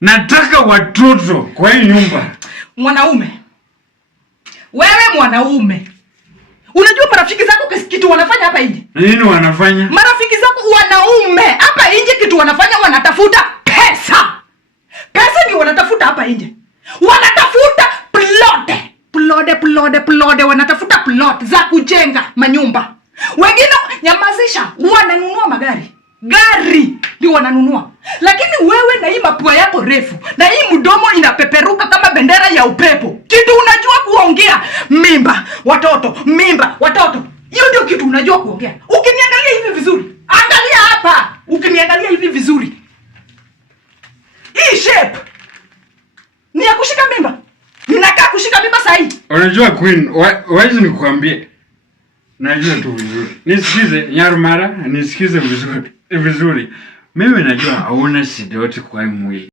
Nataka watoto kwa hii nyumba. Mwanaume. Wewe mwanaume. Unajua marafiki zako kitu wanafanya hapa nje? Nini wanafanya? Marafiki zako wanaume hapa nje kitu wanafanya, wanatafuta pesa. Pesa ndio wanatafuta hapa nje. Wanatafuta plot, wanatafuta plot za kujenga manyumba. Wengine nyamazisha, wananunua magari. Gari ndio wananunua. Lakini wewe na hii mapua yako refu, na hii mdomo inapeperuka kama bendera ya upepo. Kitu unajua kuongea, mimba, watoto. Hiyo ndio kitu unajua kuongea. Ukiniangalia hivi vizuri, angalia hapa. Ukiniangalia hivi vizuri, hii shape ni ya kushika mimba. Ninakaa kushika mimba sahi. Unajua Queen, waje nikuambie. Najua tu vizuri. Nisikize Nyarumara, nisikize vizuri. Mimi najua hauna shida yote kwa mwili.